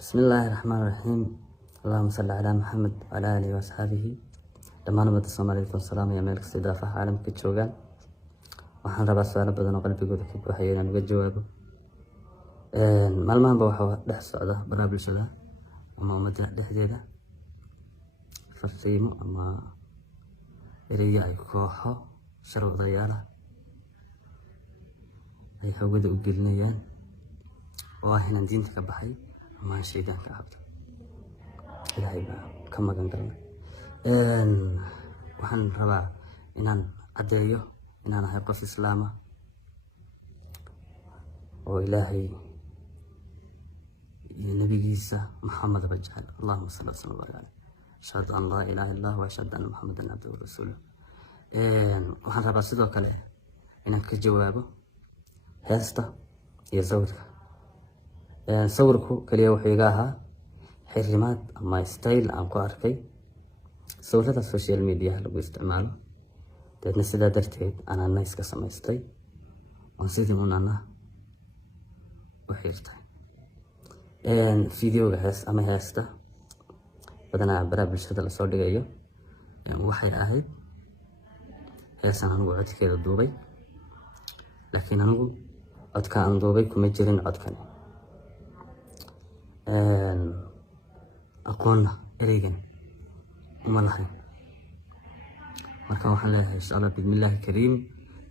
بسم الله الرحمن الرحيم. اللهم صل على محمد وعلى آله وأصحابه. dhammaan ummadda Soomaaliyeed oo salaamaya meel kasta daafaha caalamka joogaan. Waxaan rabaa su'aalo badan oo qalbigooda ka buuxaya inaan uga jawaabo. Maalmahanba waxaa dhex socda baraha bulshada ama ummadda dhexdeeda fariimo ama ereyo ay kooxo sharwadayaal ah ay hawada u gelinayaan oo ah inaan diinta ka baxay ama aan shaydaanka cabto. Ilaahay baa ka magan galnay. waxaan rabaa inaan caddeeyo inaan ahay qof islaam ah oo Ilaahay iyo nabigiisa Maxamed bajal Allahumma salli wa sallim alayhi. Ashhadu an la ilaha illa huwa wa ashhadu anna Muhammadan abduhu wa rasuluhu. waxaan rabaa sidoo kale inaan ka jawaabo heesta iyo sawirka. sawirku kaliya wuxuu iga ahaa xirimaad ama style aan ku arkay sawirada social media lagu isticmaalo. dadna sidaa darteed anana iska samaystay oo sidii unana u xirtay. videoga ama heesta badanaa baraha bulshada la soo dhigayo waxay ahayd heesan anigu codkeeda duubay, laakiin anigu codka aan duubay kuma jirin codkan. aqoonna ereygan uma lahayn. marka waxaan leeyahay insha Allah bismillaahi kariim,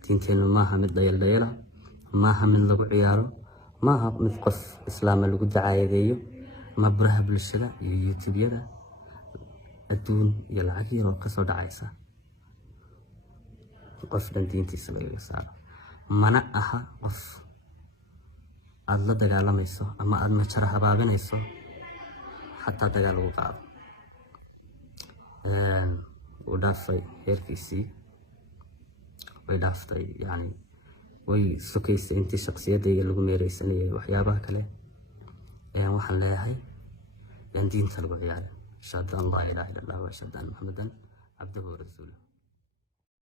diinteenu maaha mid dhayal maaha mid lagu ciyaaro, maaha mid qof islaama lagu dacaayadeeyo ama baraha bulshada iyo youtube-yada adduun iyo lacag yar oo kasoo dhacaysa qof dhan diintiisa lagaga saaro. mana aha qof aad la dagaalamayso ama aad majara habaabinayso xataa dagaal lagu qaado. wuu dhaafay heerkiisii, way dhaaftay, yani way sokaysay intii shakhsiyadayda lagu meereysanayay waxyaabaha kale. waxaan leeyahay yaan diinta lagu ciyaarin. ashhadu an laa ilaaha illa allah wa ashhadu anna muhammadan cabduhu wa rasuluhu.